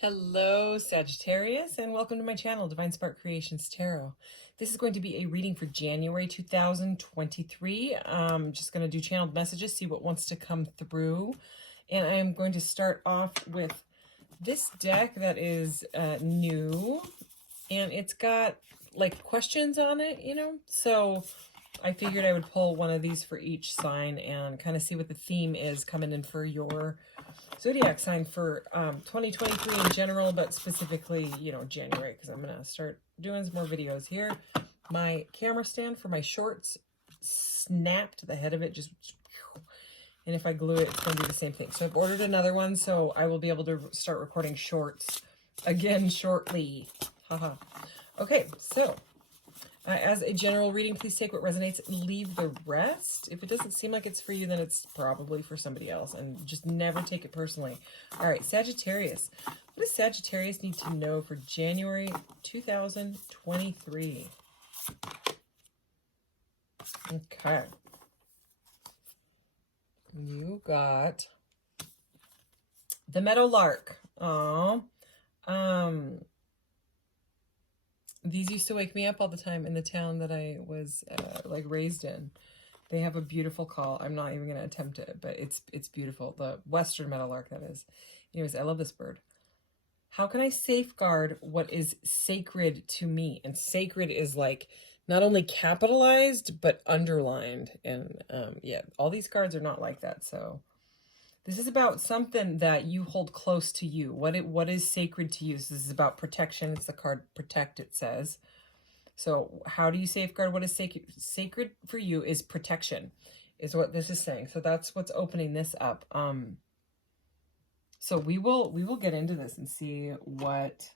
Hello, Sagittarius, and welcome to my channel, Divine Spark Creations Tarot. This is going to be a reading for January 2023. I'm just going to do channeled messages, see what wants to come through. And I am going to start off with this deck that is new, and it's got like questions on it, So I figured I would pull one of these for each sign and kind of see what the theme is coming in for your Zodiac sign for 2023 in general, but specifically, January, because I'm going to start doing some more videos here. My camera stand for my shorts snapped. The head of it just, and if I glue it, it's going to do the same thing. So I've ordered another one, so I will be able to start recording shorts again shortly. Haha. Okay, so as a general reading, please take what resonates and leave the rest. If it doesn't seem like it's for you, then it's probably for somebody else, and just never take it personally. All right, Sagittarius. What does Sagittarius need to know for January 2023? Okay. You got the Meadowlark. Aww. These used to wake me up all the time in the town that I was raised in. They have a beautiful call. I'm not even going to attempt it, but it's beautiful. The Western Meadowlark, that is. Anyways, I love this bird. How can I safeguard what is sacred to me? And sacred is like not only capitalized, but underlined. And yeah, all these cards are not like that. So this is about something that you hold close to you. What is sacred to you? So this is about protection. It's the card Protect, it says. So how do you safeguard what is sacred? Sacred for you is protection, is what this is saying. So that's what's opening this up. So we will get into this and see what's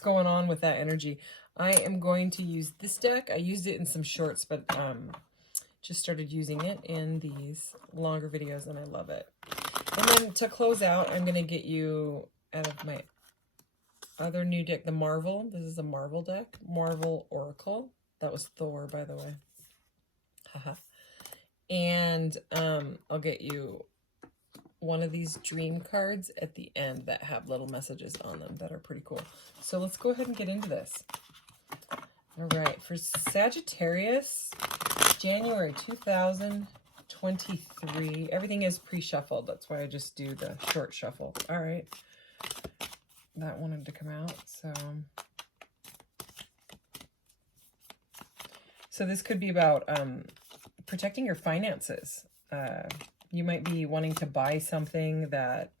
going on with that energy. I am going to use this deck. I used it in some shorts, but just started using it in these longer videos, and I love it. And then to close out, I'm going to get you out of my other new deck, the Marvel. This is a Marvel deck, Marvel Oracle. That was Thor, by the way. Haha. And I'll get you one of these dream cards at the end that have little messages on them that are pretty cool. So let's go ahead and get into this. All right, for Sagittarius, January 2023. Everything is pre-shuffled. That's why I just do the short shuffle. All right. That wanted to come out. So this could be about protecting your finances. You might be wanting to buy something that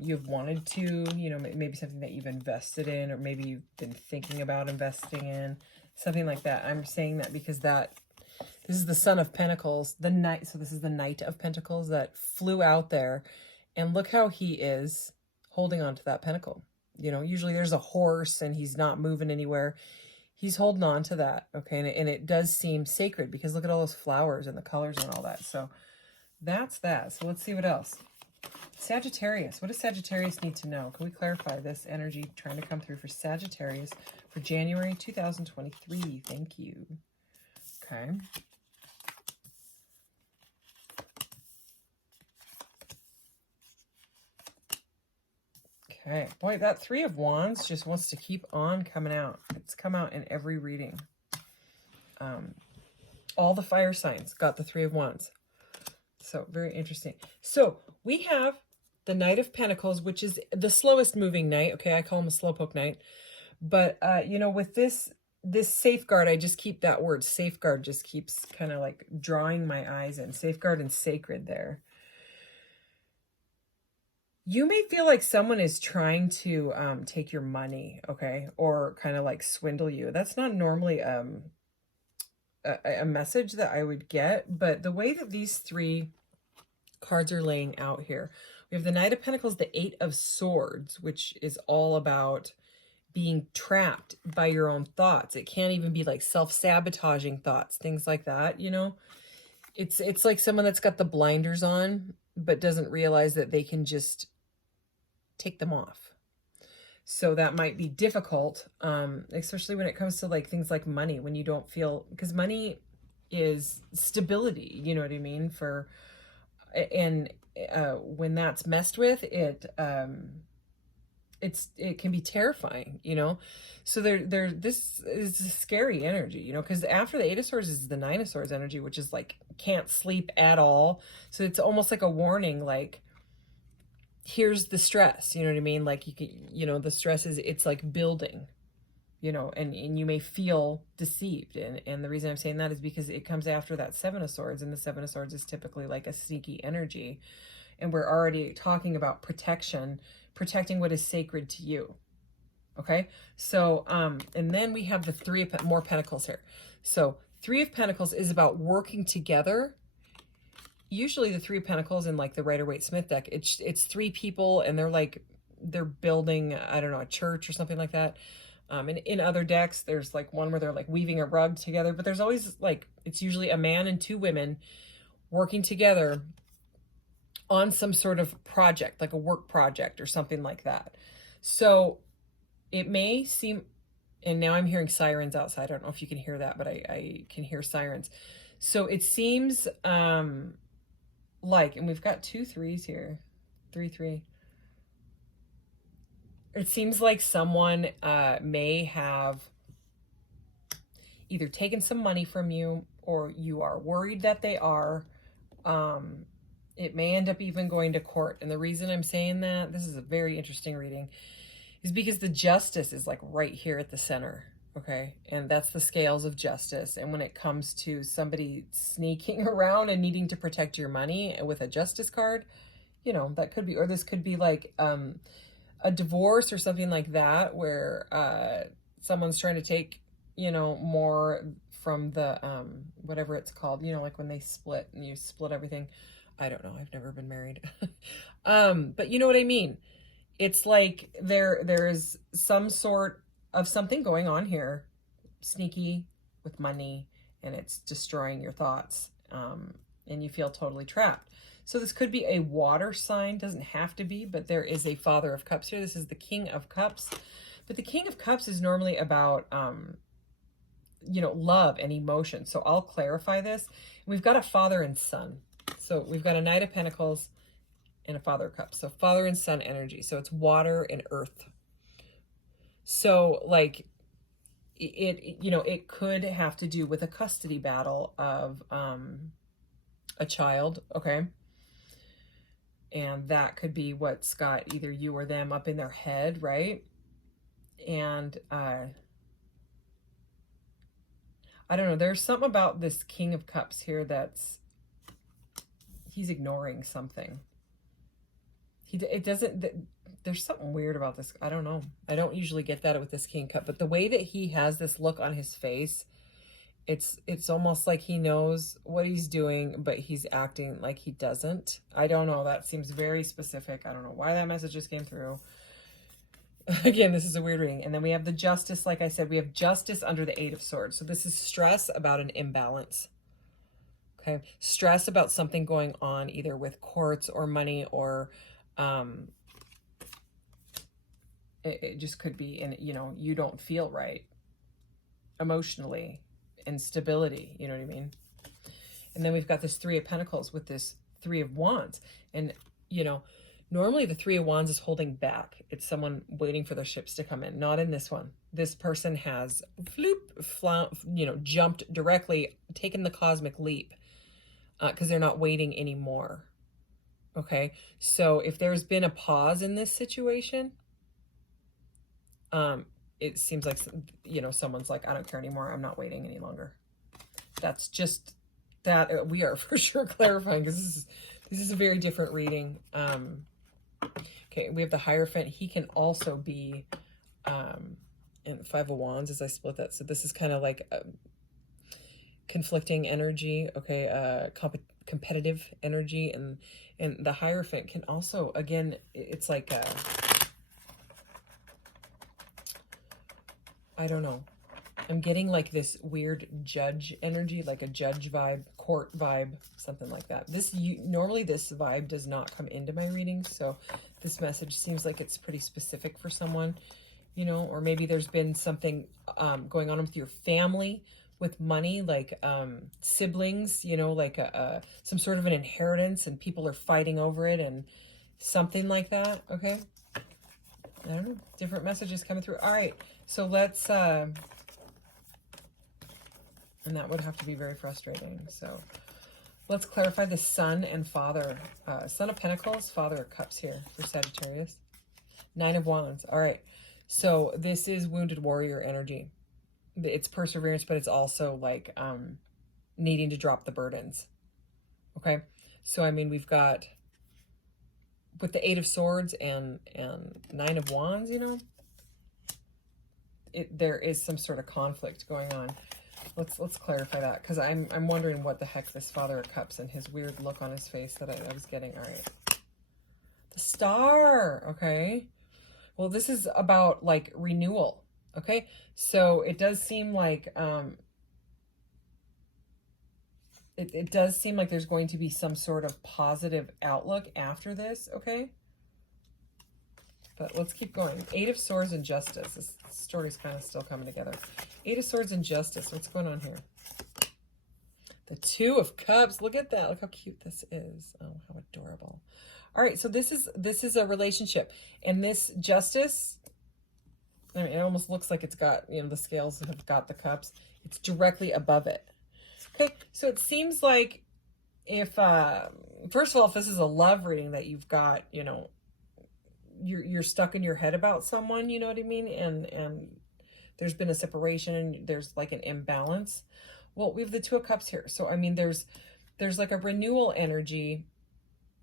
you've wanted to, maybe something that you've invested in, or maybe you've been thinking about investing in, something like that. I'm saying that because this is the Son of Pentacles, the Knight. So this is the Knight of Pentacles that flew out there, and look how he is holding on to that pentacle. Usually there's a horse and he's not moving anywhere. He's holding on to that, okay? And it does seem sacred because look at all those flowers and the colors and all that. So that's that. So let's see what else. Sagittarius. What does Sagittarius need to know? Can we clarify this energy trying to come through for Sagittarius for January 2023? Thank you. Okay. Okay. Boy, that Three of Wands just wants to keep on coming out. It's come out in every reading. All the fire signs got the Three of Wands. So very interesting. So we have the Knight of Pentacles, which is the slowest moving knight. Okay, I call him a slowpoke knight. But, with this safeguard, I just keep that word safeguard, just keeps kind of like drawing my eyes in. Safeguard and sacred there. You may feel like someone is trying to take your money, okay, or kind of like swindle you. That's not normally a message that I would get, but the way that these three cards are laying out here, we have the Knight of Pentacles, the Eight of Swords, which is all about being trapped by your own thoughts. It can't even be like self-sabotaging thoughts, things like that, It's like someone that's got the blinders on, but doesn't realize that they can just take them off. So that might be difficult, especially when it comes to like things like money, when you don't feel, because money is stability, you know what I mean? And when that's messed with, it can be terrifying, you know? So this is a scary energy, you know, because after the Eight of Swords is the Nine of Swords energy, which is like, can't sleep at all. So it's almost like a warning, like, here's the stress, you know what I mean? Like, you can, you know, the stress is, it's like building, you know, and you may feel deceived. And the reason I'm saying that is because it comes after that Seven of Swords, and the Seven of Swords is typically like a sneaky energy. And we're already talking about protection, protecting what is sacred to you. Okay. So, and then we have the Three of more Pentacles here. So Three of Pentacles is about working together. Usually the Three of Pentacles in like the Rider-Waite-Smith deck, it's three people, and they're building, I don't know, a church or something like that. And in other decks, there's like one where they're like weaving a rug together, but there's always like, it's usually a man and two women working together on some sort of project, like a work project or something like that. So it may seem, and now I'm hearing sirens outside. I don't know if you can hear that, but I can hear sirens. So it seems like, and we've got 2 3s here, 3 3. It seems like someone may have either taken some money from you, or you are worried that they are. It may end up even going to court. And the reason I'm saying that, this is a very interesting reading, is because the Justice is like right here at the center. Okay. And that's the scales of justice. And when it comes to somebody sneaking around and needing to protect your money with a Justice card, you know, that could be, or this could be like a divorce or something like that, where someone's trying to take, you know, more from the whatever it's called, you know, like when they split and you split everything. I don't know, I've never been married. But you know what I mean? It's like there is some sort of something going on here, sneaky with money, and it's destroying your thoughts, and you feel totally trapped. So this could be a water sign, doesn't have to be, but there is a Father of Cups here. This is the King of Cups. But the King of Cups is normally about, you know, love and emotion. So I'll clarify this. We've got a father and son. So we've got a Knight of Pentacles and a Father of Cups. So father and son energy. So it's water and earth. So like it you know, it could have to do with a custody battle of a child. Okay. And that could be what's got either you or them up in their head, right? And I don't know, there's something about this King of Cups here that's, he's ignoring something. It doesn't, there's something weird about this. I don't know. I don't usually get that with this King Cup, but the way that he has this look on his face, it's almost like he knows what he's doing, but he's acting like he doesn't. I don't know. That seems very specific. I don't know why that message just came through. Again, this is a weird reading. And then we have the Justice. Like I said, we have Justice under the Eight of Swords. So this is stress about an imbalance. Okay. Stress about something going on either with courts or money, or it just could be, and you know, you don't feel right emotionally, instability, you know what I mean? And then we've got this Three of Pentacles with this Three of Wands. And, you know, normally the Three of Wands is holding back. It's someone waiting for their ships to come in. Not in this one. This person has you know, jumped directly, taken the cosmic leap, because they're not waiting anymore. Okay. So if there's been a pause in this situation, it seems like, you know, someone's like, I don't care anymore. I'm not waiting any longer. That's just that we are for sure clarifying, because this is a very different reading. Okay, we have the Hierophant. He can also be in Five of Wands as I split that. So this is kind of like a conflicting energy. Okay, competitive energy, and the Hierophant can also, again, it's like I don't know. I'm getting like this weird judge energy, like a judge vibe, court vibe, something like that. Normally this vibe does not come into my readings, so this message seems like it's pretty specific for someone, you know, or maybe there's been something going on with your family, with money, like siblings, you know, like some sort of an inheritance, and people are fighting over it and something like that. Okay. I don't know, different messages coming through. All right, so let's, and that would have to be very frustrating. So let's clarify the Sun and Father. Son of Pentacles, Father of Cups here for Sagittarius. Nine of Wands. All right, so this is wounded warrior energy. It's perseverance, but it's also like needing to drop the burdens. Okay, so I mean, we've got with the Eight of Swords and Nine of Wands, you know, there is some sort of conflict going on. Let's clarify that, because I'm wondering what the heck this Father of Cups and his weird look on his face that I was getting. All right, the Star. Okay, well, this is about like renewal. Okay, so it does seem like it does seem like there's going to be some sort of positive outlook after this. Okay, but let's keep going. Eight of Swords and Justice. This story's kind of still coming together. Eight of Swords and Justice. What's going on here? The Two of Cups. Look at that. Look how cute this is. Oh, how adorable. All right, so this is a relationship, and this Justice, I mean, it almost looks like it's got, you know, the scales have got the cups. It's directly above it. Okay, so it seems like if, first of all, if this is a love reading that you've got, you know, you're stuck in your head about someone, you know what I mean? And there's been a separation and there's like an imbalance. Well, we have the Two of Cups here. So, I mean, there's like a renewal energy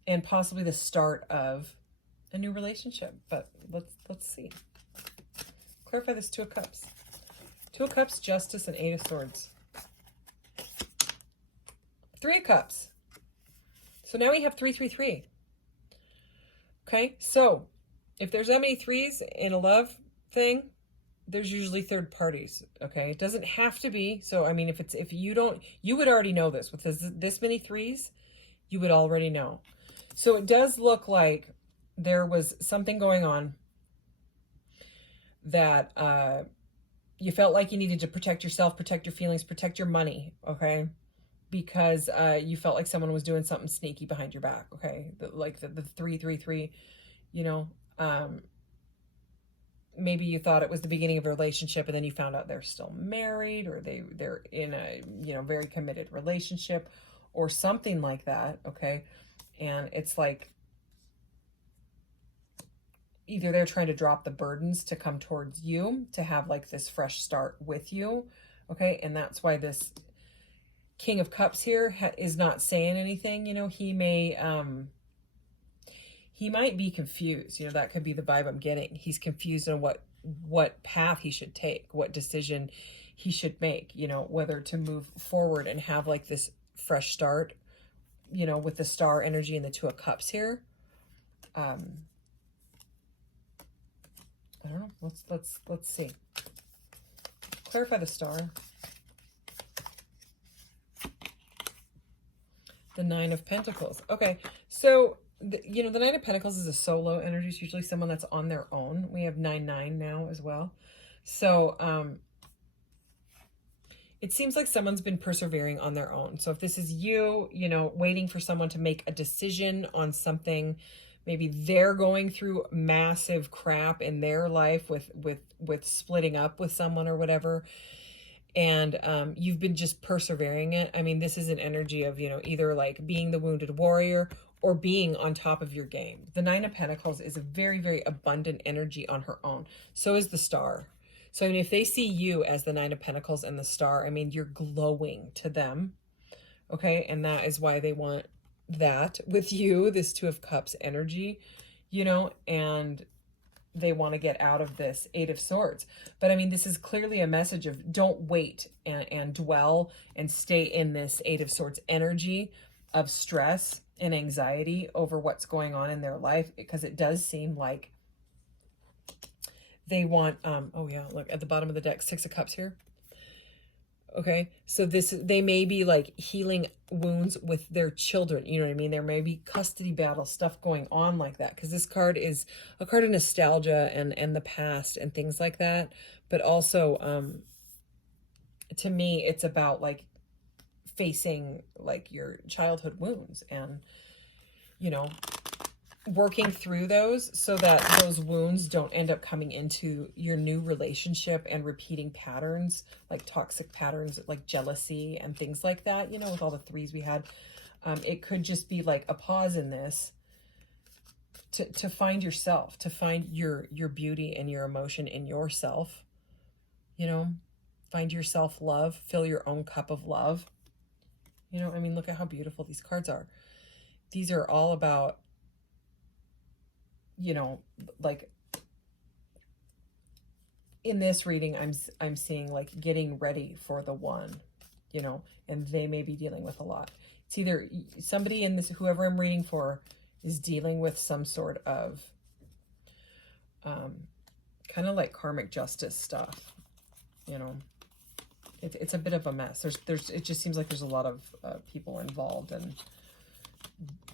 and possibly the start of a new relationship. But let's see. Clarify this Two of Cups. Two of Cups, Justice, and Eight of Swords. Three of Cups. So now we have 333. Okay, so if there's that many threes in a love thing, there's usually third parties. Okay, it doesn't have to be. So I mean, if you don't, you would already know this with this many threes, you would already know. So it does look like there was something going on that you felt like you needed to protect yourself, protect your feelings, protect your money. Okay, because you felt like someone was doing something sneaky behind your back. Okay, like the 333. You know, maybe you thought it was the beginning of a relationship and then you found out they're still married, or they're in a, you know, very committed relationship or something like that. Okay, and it's like either they're trying to drop the burdens to come towards you, to have like this fresh start with you. Okay, and that's why this King of Cups here is not saying anything. You know, he might be confused. You know, that could be the vibe I'm getting. He's confused on what path he should take, what decision he should make, you know, whether to move forward and have like this fresh start, you know, with the Star energy and the Two of Cups here. I don't know. Let's see. Clarify the Star. The Nine of Pentacles. Okay, so you know, the Nine of Pentacles is a solo energy. It's usually someone that's on their own. We have 9-9 now as well. So it seems like someone's been persevering on their own. So if this is you, you know, waiting for someone to make a decision on something, maybe they're going through massive crap in their life with splitting up with someone or whatever, and you've been just persevering it. I mean, this is an energy of, you know, either like being the wounded warrior or being on top of your game. The Nine of Pentacles is a very, very abundant energy on her own. So is the Star. So I mean, if they see you as the Nine of Pentacles and the Star, I mean, you're glowing to them. Okay, and that is why they want that with you, this Two of Cups energy, you know, and they want to get out of this Eight of Swords. But I mean, this is clearly a message of don't wait and dwell and stay in this Eight of Swords energy of stress and anxiety over what's going on in their life, because it does seem like they want, oh yeah, look at the bottom of the deck, Six of Cups here. Okay, so they may be like healing wounds with their children, you know what I mean? There may be custody battle stuff going on like that, because this card is a card of nostalgia and the past and things like that. But also, to me, it's about like facing like your childhood wounds and, you know, working through those so that those wounds don't end up coming into your new relationship and repeating patterns, like toxic patterns, like jealousy and things like that, you know, with all the threes we had. It could just be like a pause in this to find yourself, to find your beauty and your emotion in yourself, you know, find your self-love, fill your own cup of love. You know, I mean, look at how beautiful these cards are. These are all about, you know, like in this reading, I'm seeing like getting ready for the one, you know, and they may be dealing with a lot. It's either somebody in this, whoever I'm reading for, is dealing with some sort of kind of like karmic justice stuff, you know. It's a bit of a mess. It just seems like there's a lot of people involved and,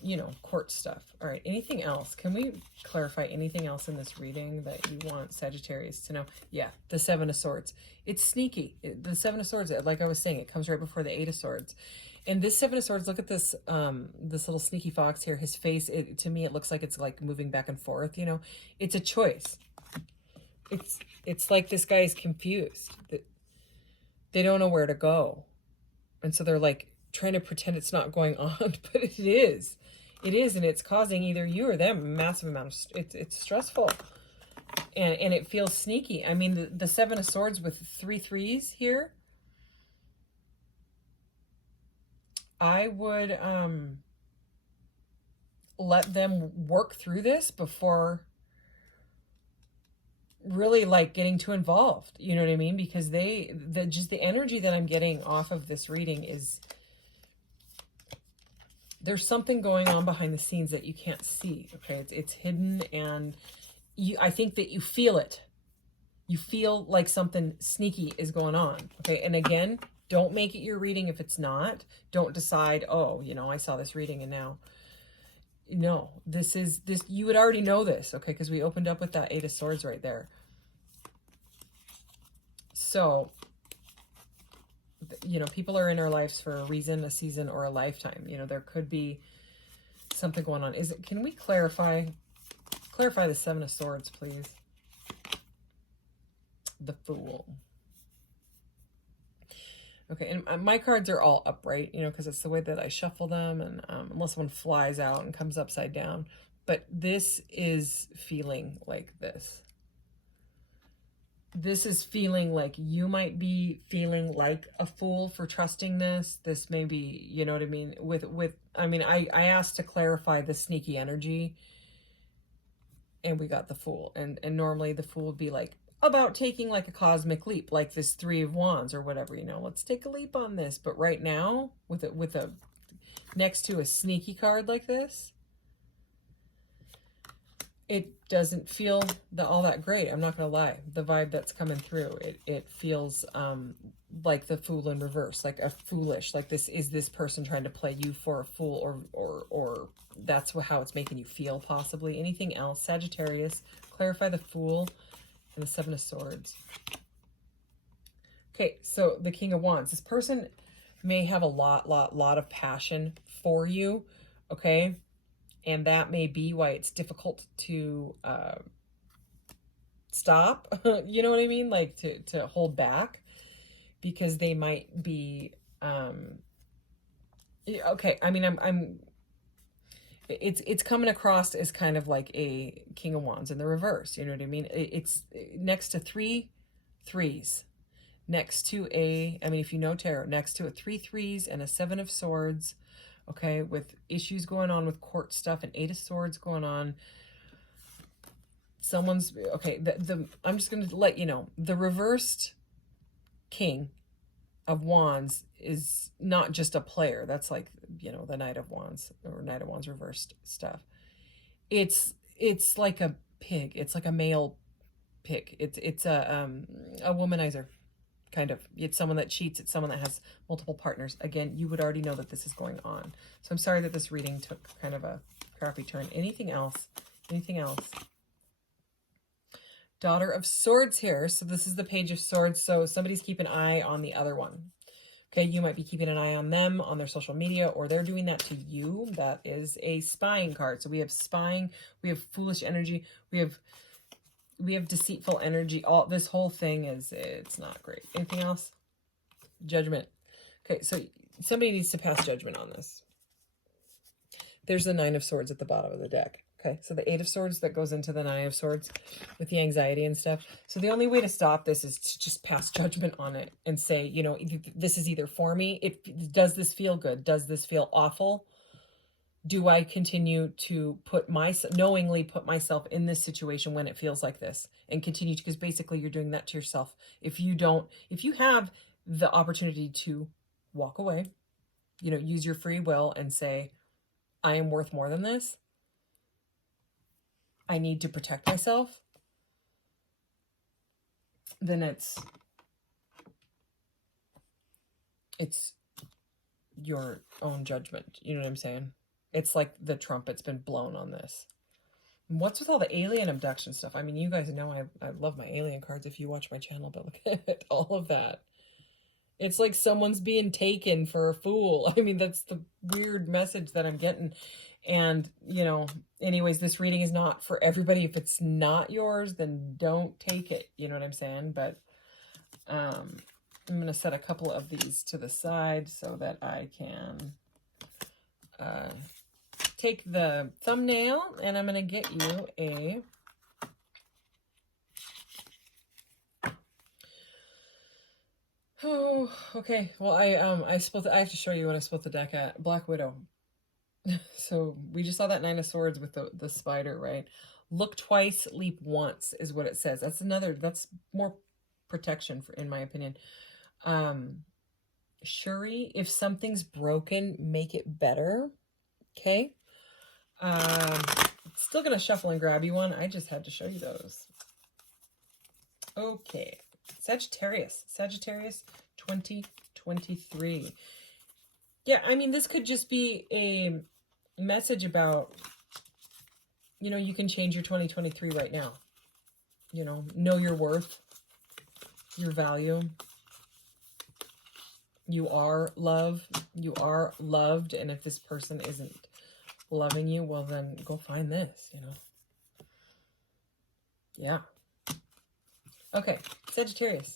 you know, court stuff. All right, anything else? Can we clarify anything else in this reading that you want Sagittarius to know? Yeah, the Seven of Swords. It's sneaky. The Seven of Swords, like I was saying, it comes right before the Eight of Swords. And this Seven of Swords, look at this this little sneaky fox here. His face, to me, it looks like it's like moving back and forth, you know. It's a choice. It's like this guy is confused. They don't know where to go. And so they're like trying to pretend it's not going on, but it is. It is, and it's causing either you or them a massive amount of, it's stressful. And it feels sneaky. I mean, the Seven of Swords with 3 threes here. I would let them work through this before really like getting too involved, you know what I mean? Because just the energy that I'm getting off of this reading is there's something going on behind the scenes that you can't see. Okay, it's hidden, and I think that you feel it. You feel like something sneaky is going on. Okay, and again, don't make it your reading if it's not. Don't decide, oh, you know, I saw this reading and now. No, this you would already know this, okay, because we opened up with that Eight of Swords right there. So, you know, people are in our lives for a reason, a season, or a lifetime. You know, there could be something going on. Can we clarify the Seven of Swords, please? The Fool. Okay, and my cards are all upright, you know, because it's the way that I shuffle them, and unless one flies out and comes upside down. But this is feeling like this. This is feeling like you might be feeling like a fool for trusting this. This may be, you know what I mean? I mean, I asked to clarify the sneaky energy, and we got the Fool. And normally the Fool would be like, about taking like a cosmic leap, like this Three of Wands or whatever, you know, let's take a leap on this. But right now, with a next to a sneaky card like this, it doesn't feel all that great. I'm not gonna lie. The vibe that's coming through, it feels like the Fool in reverse, like a foolish, like this person trying to play you for a fool, or that's how it's making you feel, possibly. Anything else, Sagittarius? Clarify the Fool and the Seven of Swords. Okay, so the King of Wands. This person may have a lot of passion for you, okay? And that may be why it's difficult to stop, you know what I mean? Like to hold back, because they might be, okay, I mean, it's coming across as kind of like a King of Wands in the reverse, you know what I mean? It's next to 3 threes, next to I mean, if you know tarot, next to a 3 threes and a 7 of Swords, okay, with issues going on with court stuff, and 8 of Swords going on. Someone's, okay, I'm just going to let you know, the reversed King of Wands is not just a player. That's like, you know, the Knight of Wands, or Knight of Wands reversed stuff. It's like a pig. It's like a male pig. It's a womanizer, kind of. It's someone that cheats. It's someone that has multiple partners. Again, you would already know that this is going on. So I'm sorry that this reading took kind of a crappy turn. Anything else? Anything else? Daughter of Swords here. So this is the Page of Swords. So somebody's keeping an eye on the other one. Okay, you might be keeping an eye on them on their social media, or they're doing that to you. That is a spying card. So we have spying, we have foolish energy, we have deceitful energy. All this whole thing is, it's not great. Anything else? Judgment. Okay, so somebody needs to pass judgment on this. There's the Nine of Swords at the bottom of the deck. Okay, so the Eight of Swords that goes into the Nine of Swords with the anxiety and stuff. So the only way to stop this is to just pass judgment on it and say, you know, this is either for me. Does this feel good? Does this feel awful? Do I continue to knowingly put myself in this situation when it feels like this, and continue to, because basically you're doing that to yourself. If you have the opportunity to walk away, you know, use your free will and say, I am worth more than this. I need to protect myself. Then it's your own judgment. You know what I'm saying? It's like the trumpet's been blown on this. What's with all the alien abduction stuff? I mean, you guys know I love my alien cards if you watch my channel, but look at all of that. It's like someone's being taken for a fool. I mean, that's the weird message that I'm getting. And, you know, anyways, this reading is not for everybody. If it's not yours, then don't take it. You know what I'm saying? But I'm going to set a couple of these to the side so that I can take the thumbnail, and I'm going to get you a... Oh, okay. Well, I have to show you when I split the deck at Black Widow. So we just saw that Nine of Swords with the spider, right? Look twice, leap once is what it says. That's more protection in my opinion. Shuri, if something's broken, make it better. Okay. Still gonna shuffle and grab you one. I just had to show you those. Okay. Sagittarius 2023. Yeah, I mean, this could just be a message about, you know, you can change your 2023 right now. You know your worth, your value. You are love. You are loved. And if this person isn't loving you, well, then go find this, you know. Yeah. Okay, Sagittarius.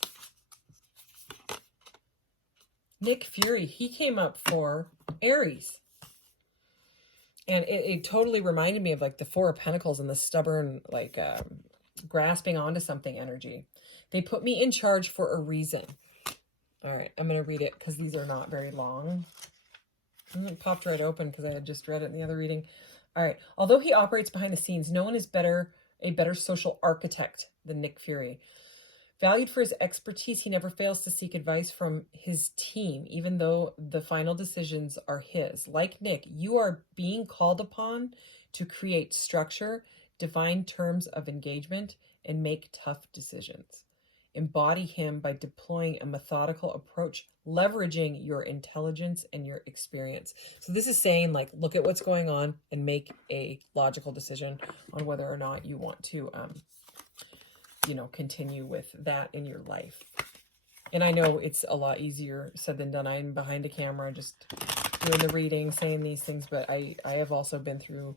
Nick Fury, he came up for Aries. And it totally reminded me of like the Four of Pentacles and the stubborn, like grasping onto something energy. They put me in charge for a reason. All right, I'm going to read it because these are not very long. And it popped right open because I had just read it in the other reading. All right, although he operates behind the scenes, no one is a better social architect than Nick Fury. Valued for his expertise, he never fails to seek advice from his team, even though the final decisions are his. Like Nick, you are being called upon to create structure, define terms of engagement, and make tough decisions. Embody him by deploying a methodical approach, leveraging your intelligence and your experience. So this is saying, like, look at what's going on and make a logical decision on whether or not you want to you know, continue with that in your life. And I know it's a lot easier said than done. I'm behind a camera just doing the reading, saying these things, but I have also been through,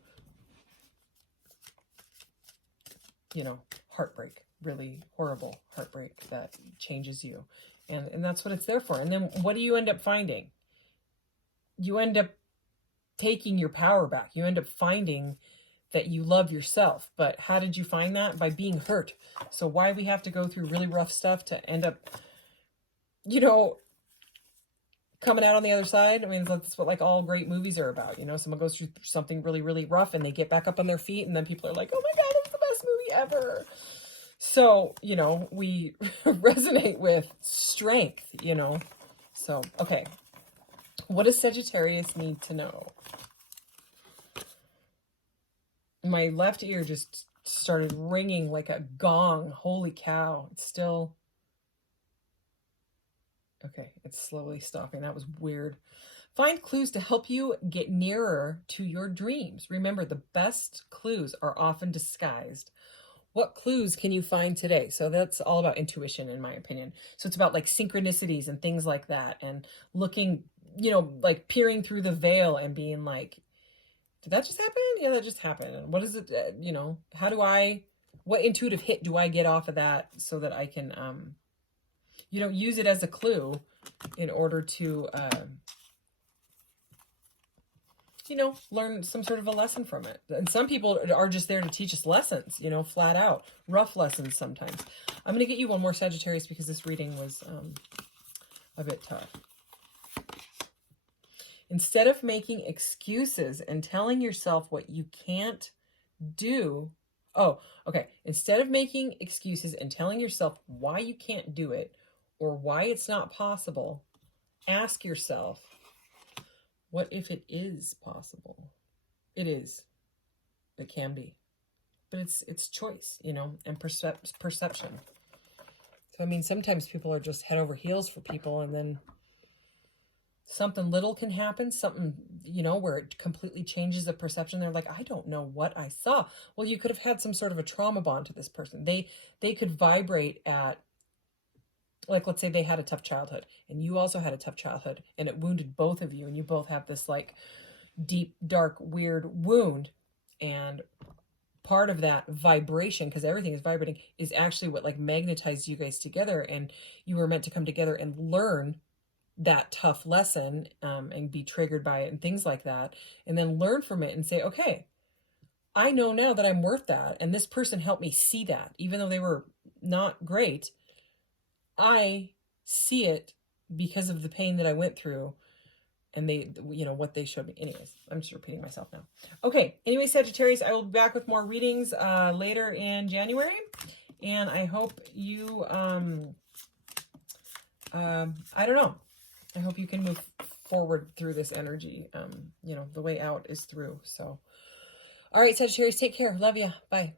you know, heartbreak, really horrible heartbreak that changes you. And that's what it's there for. And then what do you end up finding? You end up taking your power back. You end up finding that you love yourself. But how did you find that? By being hurt. So why we have to go through really rough stuff to end up, you know, coming out on the other side? I mean, that's what like all great movies are about. You know, someone goes through something really, really rough and they get back up on their feet, and then people are like, oh my God, it's the best movie ever. So, you know, we resonate with strength, you know. So, okay. What does Sagittarius need to know? My left ear just started ringing like a gong. Holy cow. It's still... Okay, it's slowly stopping. That was weird. Find clues to help you get nearer to your dreams. Remember, the best clues are often disguised. What clues can you find today? So that's all about intuition, in my opinion. So it's about like synchronicities and things like that, and looking, like peering through the veil and being like, did that just happen? Yeah, that just happened. And what is it? What intuitive hit do I get off of that so that I can, use it as a clue in order to, learn some sort of a lesson from it. And some people are just there to teach us lessons, flat out. Rough lessons sometimes. I'm going to get you one more, Sagittarius, because this reading was a bit tough. Instead of making excuses and telling yourself what you can't do. Oh, okay. Instead of making excuses and telling yourself why you can't do it or why it's not possible, ask yourself, what if it is possible? It is. It can be. But it's choice, and perception. So, I mean, sometimes people are just head over heels for people, and then something little can happen, something, where it completely changes the perception. They're like, I don't know what I saw. Well, you could have had some sort of a trauma bond to this person. They could vibrate at, like, let's say they had a tough childhood and you also had a tough childhood and it wounded both of you, and you both have this like deep, dark, weird wound. And part of that vibration, because everything is vibrating, is actually what like magnetized you guys together, and you were meant to come together and learn that tough lesson, and be triggered by it and things like that, and then learn from it and say, okay, I know now that I'm worth that, and this person helped me see that. Even though they were not great, I see it because of the pain that I went through, and they, what they showed me. Anyways, I'm just repeating myself now. Okay, anyway, Sagittarius, I will be back with more readings later in January, and I hope you, I don't know, I hope you can move forward through this energy. The way out is through. So, all right, Sagittarius, take care. Love ya. Bye.